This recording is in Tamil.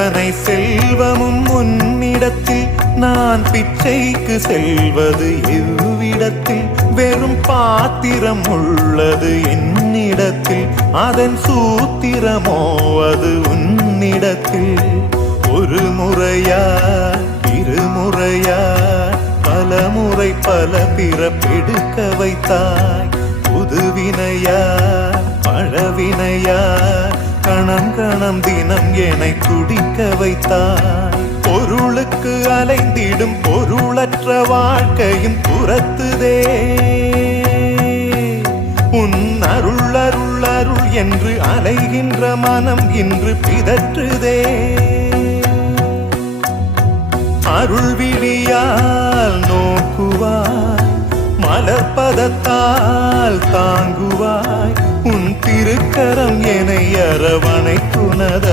அத்தனை செல்வமும் உன்னிடத்தில் நான் பிச்சைக்கு செல்வது எவ்விடத்தில் வெறும் பாத்திரம் உள்ளது என்னிடத்தில் அதன் சூத்திரமோ அது உன்னிடத்தில் ஒரு முறையா இருமுறையா பல முறை பல பிறப்பெடுக்க வைத்தாய் புதுவினையா பழவினையா கணம் கணம் தினம் என்னை துடிக்க வைத்தாய் பொருளுக்கு அலைந்திடும் பொருளற்ற வாழ்க்கையும் துரத்துதே உன் அருள் அருள் அருள் என்று அலைகின்ற மனம் இன்று பிதற்றுதே அருள் விழியால் நோக்குவாய் மலர்பதத்தால் தாங்குவாய் உன் திருக்கரம் என்னை அரவணைத்துணதருள்வாய்